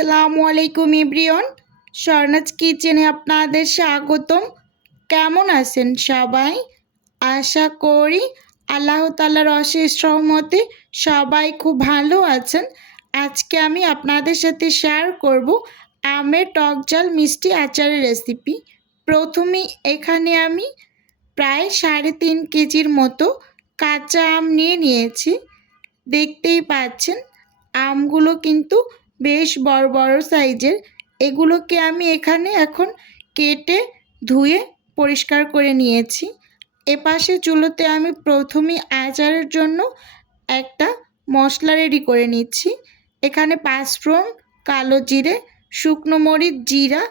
আসসালামু আলাইকুম ইব্রিয়ন স্বর্ণাজ কিচেনে আপনাদের স্বাগতম। কেমন আছেন সবাই? আশা করি আল্লাহ তালার অশেষ সহমতে সবাই খুব ভালো আছেন। আজকে আমি আপনাদের সাথে শেয়ার করব আমের টক মিষ্টি আচারের রেসিপি প্রথমে এখানে আমি প্রায় সাড়ে তিন কেজির মতো কাঁচা আম নিয়ে নিয়েছি। দেখতেই পাচ্ছেন, আমগুলো কিন্তু বেশ বড় বড় সাইজের। এগুলোকে আমি এখানে এখন কেটে ধুয়ে পরিষ্কার করে নিয়েছি। এপাশে চুলোতে আমি প্রথমেই আচারের জন্য একটা মশলা রেডি করে নিচ্ছি। এখানে পাঁচফোড়ন, কালো জিরে, শুকনো মরিচ, জিরা,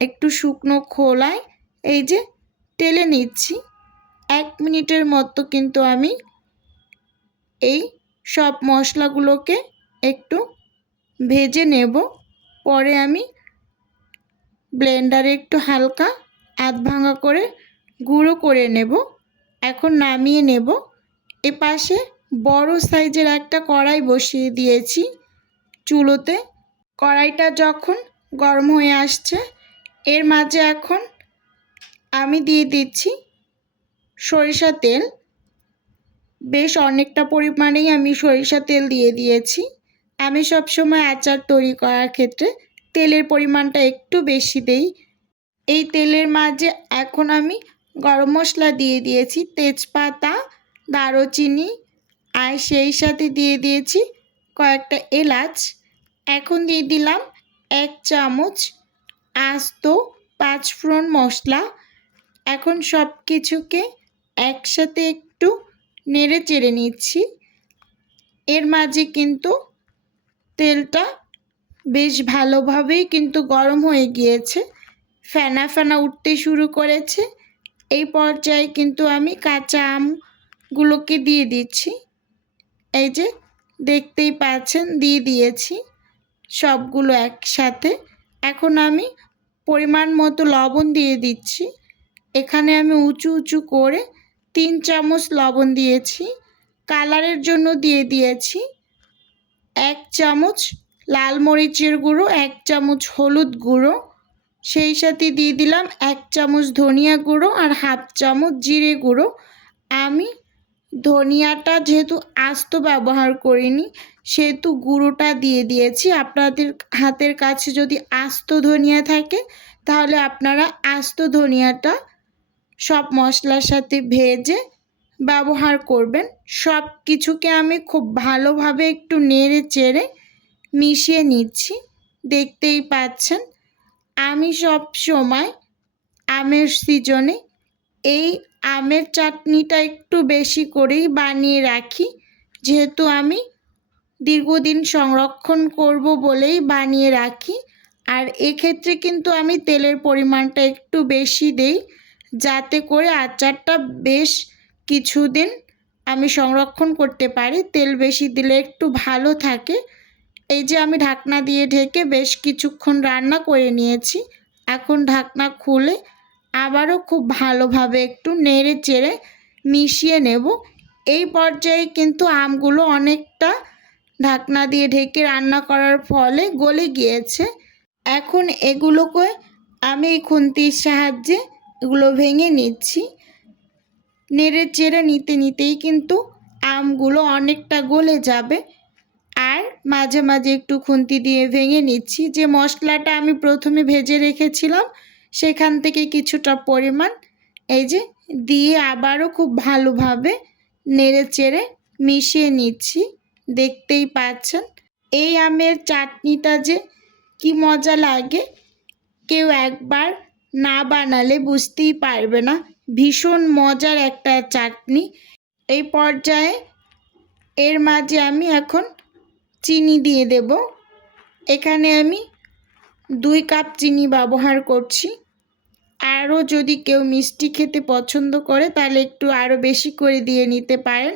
একটু শুকনো খোলায় এই যে টেলে নিচ্ছি। এক মিনিটের মতো কিন্তু আমি এই সব মশলাগুলোকে একটু ভেজে নেব। পরে আমি ব্লেন্ডারে একটু হালকা আধ ভাঙা করে গুঁড়ো করে নেব। এখন নামিয়ে নেব। এপাশে বড় সাইজের একটা কড়াই বসিয়ে দিয়েছি চুলোতে। কড়াইটা যখন গরম হয়ে আসছে, এর মাঝে এখন আমি দিয়ে দিচ্ছি সরিষা তেল। বেশ অনেকটা পরিমাণেই আমি সরিষা তেল দিয়ে দিয়েছি। আমি সব সময় আচার তৈরি করার ক্ষেত্রে তেলের পরিমাণটা একটু বেশি দেই। এই তেলের মাঝে এখন আমি গরম মশলা দিয়ে দিয়েছি, তেজপাতা, দারুচিনি, আর সেই সাথে দিয়ে দিয়েছি কয়েকটা এলাচ। এখন দিয়ে দিলাম এক চামচ আস্ত পাঁচফোড়ন মশলা। এখন সব কিছুকে একসাথে একটু নেড়ে চেড়ে নিচ্ছি। এর মাঝে কিন্তু তেলটা বেশ ভালোভাবেই কিন্তু গরম হয়ে গিয়েছে। ফেনা ফেনা উঠতে শুরু করেছে। এই পর্যায়ে কিন্তু আমি কাঁচা আমগুলোকে দিয়ে দিচ্ছি। এই যে, দেখতেই পাচ্ছেন, দিয়ে দিয়েছি সবগুলো একসাথে। এখন আমি পরিমাণ মতো লবণ দিয়ে দিচ্ছি। এখানে আমি উঁচু উঁচু করে তিন চামচ লবণ দিয়েছি। কালারের জন্য দিয়ে দিয়েছি। এক চামচ লাল মরিচের গুঁড়ো, এক চামচ হলুদ গুঁড়ো। সেই সাথে দিয়ে দিলাম এক চামচ ধনিয়া গুঁড়ো আর হাফ চামচ জিরে গুঁড়ো। আমি ধনিয়াটা যেহেতু আস্ত ব্যবহার করিনি, সেহেতু গুঁড়োটা দিয়ে দিয়েছি। আপনাদের হাতের কাছে যদি আস্ত ধনিয়া থাকে, তাহলে আপনারা আস্ত ধনিয়াটা সব মশলার সাথে ভেজে ব্যবহার করবেন। সব কিছুকে আমি খুব ভালোভাবে একটু নেড়ে চেড়ে মিশিয়ে নিচ্ছি। দেখতেই পাচ্ছেন, আমি সব সময় আমের সিজনে এই আমের চাটনিটা একটু বেশি করেই বানিয়ে রাখি। যেহেতু আমি দীর্ঘদিন সংরক্ষণ করব বলেই বানিয়ে রাখি। আর এক্ষেত্রে কিন্তু আমি তেলের পরিমাণটা একটু বেশি দেই, যাতে করে আচারটা বেশ কিছুদিন আমি সংরক্ষণ করতে পারি, তেল বেশি দিলে একটু ভালো থাকে। এই যে আমি ঢাকনা দিয়ে ঢেকে বেশ কিছুক্ষণ রান্না করে নিয়েছি। এখন ঢাকনা খুলে আবারও খুব ভালোভাবে একটু নেড়ে চেড়ে মিশিয়ে নেব। এই পর্যায়ে কিন্তু আমগুলো অনেকটা ঢাকনা দিয়ে ঢেকে রান্না করার ফলে গলে গিয়েছে। এখন এগুলোকে আমি খুন্তির সাহায্যে এগুলো ভেঙে নিচ্ছি। নেড়ে চেড়ে নিতে নিতেই কিন্তু আমগুলো অনেকটা গলে যাবে। আর মাঝে মাঝে একটু খুন্তি দিয়ে ভেঙে নিচ্ছি। যে মশলাটা আমি প্রথমে ভেজে রেখেছিলাম, সেখান থেকে কিছুটা পরিমাণ এই যে দিয়ে আবারও খুব ভালোভাবে নেড়ে চেড়ে মিশিয়ে নিচ্ছি। দেখতেই পাচ্ছেন, এই আমের চাটনিটা যে কি মজা লাগে। কেউ একবার না বানালে বুঝতেই পারবে না। ভীষণ মজার একটা চাটনি। এই পর্যায়ে এর মাঝে আমি এখন চিনি দিয়ে দেব। এখানে আমি দুই কাপ চিনি ব্যবহার করছি। আরও যদি কেউ মিষ্টি খেতে পছন্দ করে, তাহলে একটু আরও বেশি করে দিয়ে নিতে পারেন।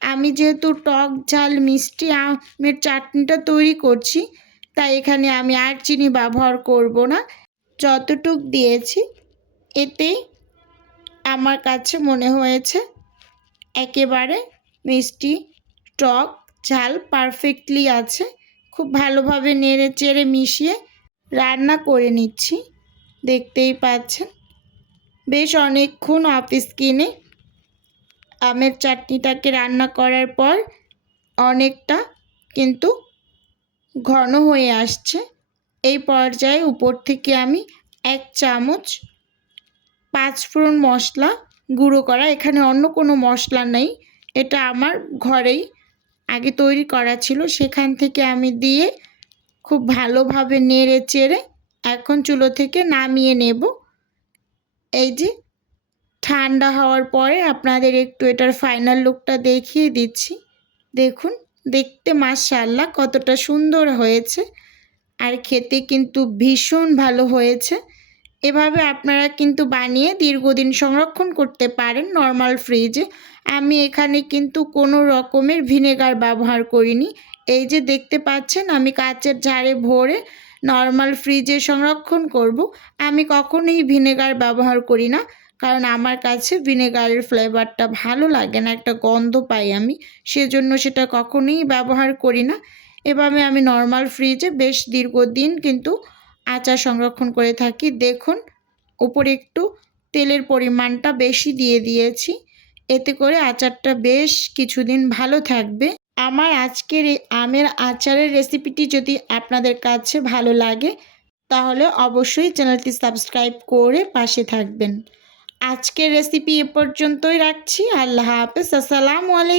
আমি যেহেতু টক ঝাল মিষ্টি আমের চাটনিটা তৈরি করছি, তাই এখানে আমি আর চিনি ব্যবহার করব না। যতটুক দিয়েছি এতেই আমার কাছে মনে হয়েছে, একেবারে মিষ্টি টক, ঝাল পারফেক্টলি আছে। খুব ভালোভাবে নেড়ে চেড়ে মিশিয়ে রান্না করে নিচ্ছি। দেখতেই পাচ্ছেন, বেশ অনেকক্ষণ অফিস কিনে আমের চাটনিটাকে রান্না করার পর অনেকটা কিন্তু ঘন হয়ে আসছে। এই পর্যায়ে উপর থেকে আমি এক চামচ পাঁচফোড়ন মশলা গুঁড়ো করা। এখানে অন্য কোনো মশলা নেই। এটা আমার ঘরেই আগে তৈরি করা ছিল। সেখান থেকে আমি দিয়ে খুব ভালোভাবে নেড়ে চেড়ে এখন চুলো থেকে নামিয়ে নেব। এই যে ঠান্ডা হওয়ার পরে আপনাদের একটু এটার ফাইনাল লুকটা দেখিয়ে দিচ্ছি। দেখুন, দেখতে মাশাল্লাহ কতটা সুন্দর হয়েছে। আর খেতে কিন্তু ভীষণ ভালো হয়েছে। এভাবে আপনারা কিন্তু বানিয়ে দীর্ঘদিন সংরক্ষণ করতে পারেন নর্মাল ফ্রিজে আমি এখানে কিন্তু কোনো রকমের ভিনেগার ব্যবহার করিনি। এই যে দেখতে পাচ্ছেন, আমি কাচের ঝাড়ে ভরে নর্মাল ফ্রিজে সংরক্ষণ করব। আমি কখনোই ভিনেগার ব্যবহার করি না, কারণ আমার কাছে ভিনেগারের ফ্লেভারটা ভালো লাগে না, একটা গন্ধ পাই আমি, সেজন্য সেটা কখনোই ব্যবহার করি না। এভাবে আমি নর্মাল ফ্রিজে বেশ দীর্ঘদিন কিন্তু আচার সংরক্ষণ করে থাকি। দেখুন, উপরে একটু তেলের পরিমাণটা বেশি দিয়ে দিয়েছি। এতে করে আচারটা বেশ কিছুদিন ভালো থাকবে। আমার আজকের এই আমের আচারের রেসিপিটি যদি আপনাদের কাছে ভালো লাগে, তাহলে অবশ্যই চ্যানেলটি সাবস্ক্রাইব করে পাশে থাকবেন। আজকের রেসিপি এ পর্যন্তই রাখছি। আল্লাহ হাফেজ। আসসালামু আলাইকুম।